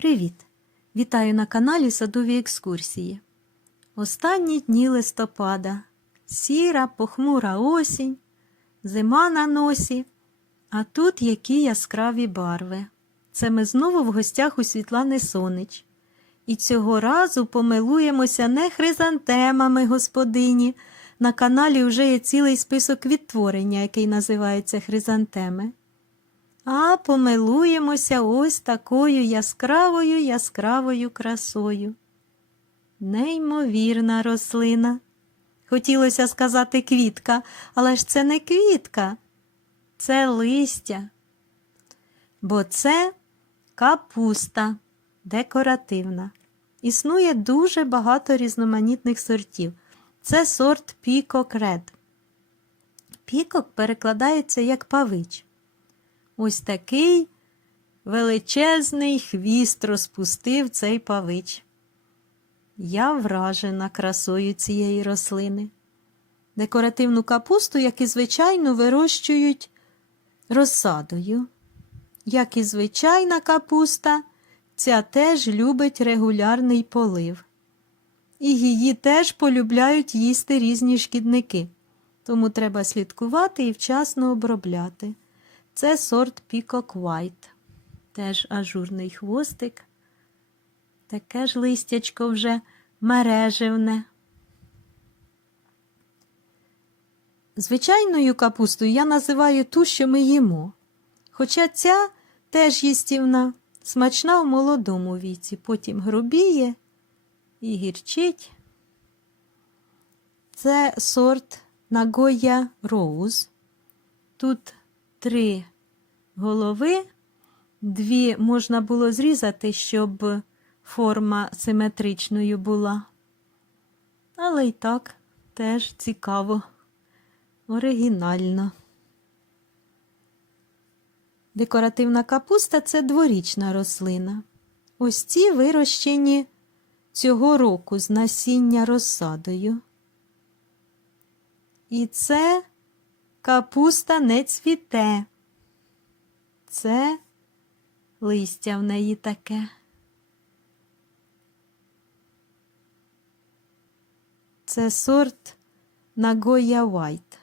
Привіт! Вітаю на каналі Садові екскурсії. Останні дні листопада, сіра, похмура осінь, зима на носі, а тут які яскраві барви. Це ми знову в гостях у Світлани Сонич. І цього разу помилуємося не хризантемами господині. На каналі вже є цілий список відтворення, який називається Хризантеми. А помилуємося ось такою яскравою яскравою красою. Неймовірна рослина. Хотілося сказати квітка, але ж це не квітка, це листя. Бо це капуста декоративна. Існує дуже багато різноманітних сортів. Це сорт Пікок Ред. Пікок перекладається як павич. Ось такий величезний хвіст розпустив цей павич. Я вражена красою цієї рослини. Декоративну капусту, як і звичайно, вирощують розсадою. Як і звичайна капуста, ця теж любить регулярний полив. І її теж полюбляють їсти різні шкідники, тому треба слідкувати і вчасно обробляти. Це сорт Peacock White. Теж ажурний хвостик. Таке ж листячко вже мереживне. Звичайною капустою я називаю ту, що ми їмо. Хоча ця теж їстівна, смачна в молодому віці, потім грубіє і гірчить. Це сорт Nagoya Rose. Тут три голови, дві можна було зрізати, щоб форма симетричною була. Але й так теж цікаво, оригінально. Декоративна капуста це дворічна рослина. Ось ці вирощені цього року з насіння розсадою. І це капуста не цвіте. Це листя в неї таке. Це сорт Nagoya White.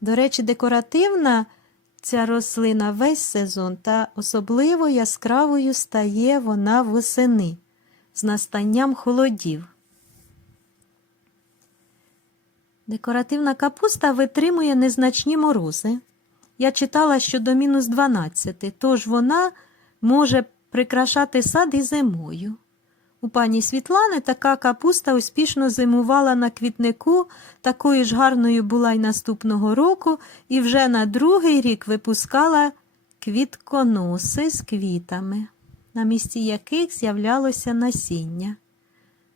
До речі, декоративна ця рослина весь сезон та особливо яскравою стає вона восени з настанням холодів. Декоративна капуста витримує незначні морози. Я читала, що до мінус 12, тож вона може прикрашати сад і зимою. У пані Світлани така капуста успішно зимувала на квітнику, такою ж гарною була й наступного року, і вже на другий рік випускала квітконоси з квітами, на місці яких з'являлося насіння.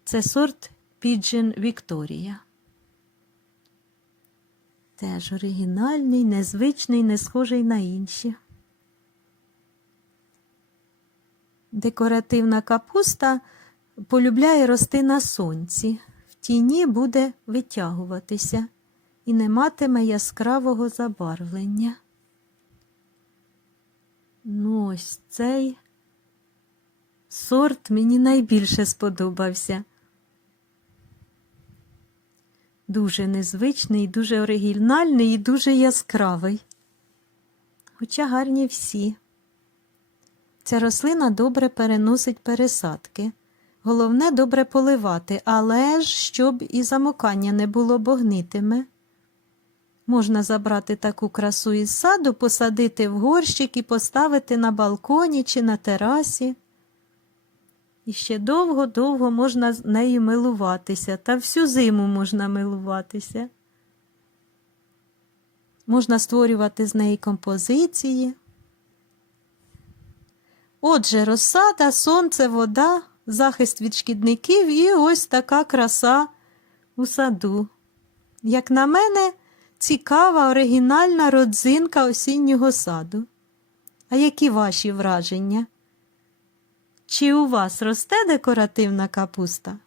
Це сорт Pigeon Victoria. Теж оригінальний, незвичний, не схожий на інші. Декоративна капуста полюбляє рости на сонці, в тіні буде витягуватися і не матиме яскравого забарвлення. Ну, ось цей сорт мені найбільше сподобався. Дуже незвичний, дуже оригінальний і дуже яскравий. Хоча гарні всі. Ця рослина добре переносить пересадки. Головне добре поливати, але ж щоб і замокання не було богнитиме. Можна забрати таку красу із саду, посадити в горщик і поставити на балконі чи на терасі. І ще довго-довго можна з нею милуватися, та всю зиму можна милуватися. Можна створювати з неї композиції. Отже, розсада, сонце, вода, захист від шкідників і ось така краса у саду. Як на мене, цікава оригінальна родзинка осіннього саду. А які ваші враження? Чи у вас росте декоративна капуста?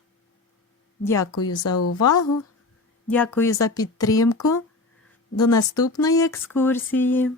Дякую за увагу, дякую за підтримку. До наступної екскурсії.